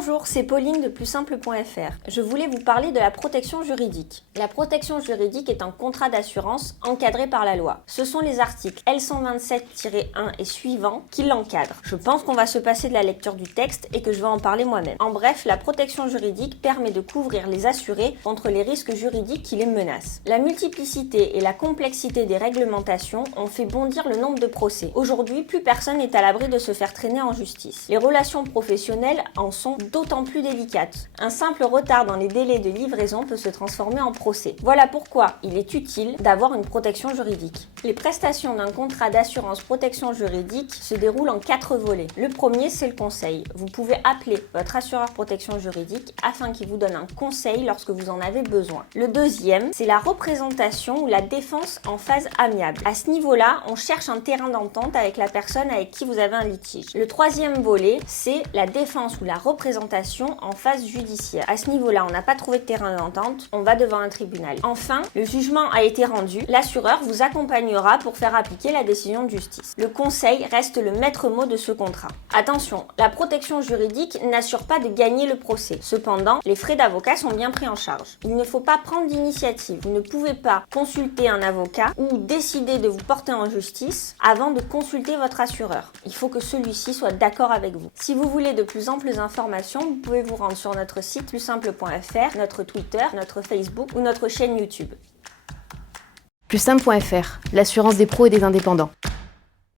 Bonjour, c'est Pauline de plussimple.fr. Je voulais vous parler de la protection juridique. La protection juridique est un contrat d'assurance encadré par la loi. Ce sont les articles L127-1 et suivants qui l'encadrent. Je pense qu'on va se passer de la lecture du texte et que je vais en parler moi-même. En bref, la protection juridique permet de couvrir les assurés contre les risques juridiques qui les menacent. La multiplicité et la complexité des réglementations ont fait bondir le nombre de procès. Aujourd'hui, plus personne n'est à l'abri de se faire traîner en justice. Les relations professionnelles en sont d'autant plus délicates. Un simple retard dans les délais de livraison peut se transformer en procès. Voilà pourquoi il est utile d'avoir une protection juridique. Les prestations d'un contrat d'assurance protection juridique se déroulent en 4 volets. Le premier, c'est le conseil. Vous pouvez appeler votre assureur protection juridique afin qu'il vous donne un conseil lorsque vous en avez besoin. Le deuxième, c'est la représentation ou la défense en phase amiable. À ce niveau-là, on cherche un terrain d'entente avec la personne avec qui vous avez un litige. Le troisième volet, c'est la défense ou la représentation en phase judiciaire. À ce niveau-là, on n'a pas trouvé de terrain d'entente, on va devant un tribunal. Enfin, le jugement a été rendu, l'assureur vous accompagnera pour faire appliquer la décision de justice. Le conseil reste le maître mot de ce contrat. Attention, la protection juridique n'assure pas de gagner le procès. Cependant, les frais d'avocat sont bien pris en charge. Il ne faut pas prendre d'initiative. Vous ne pouvez pas consulter un avocat ou décider de vous porter en justice avant de consulter votre assureur. Il faut que celui-ci soit d'accord avec vous. Si vous voulez de plus amples informations, vous pouvez vous rendre sur notre site plussimple.fr, notre Twitter, notre Facebook ou notre chaîne YouTube. Plussimple.fr, l'assurance des pros et des indépendants.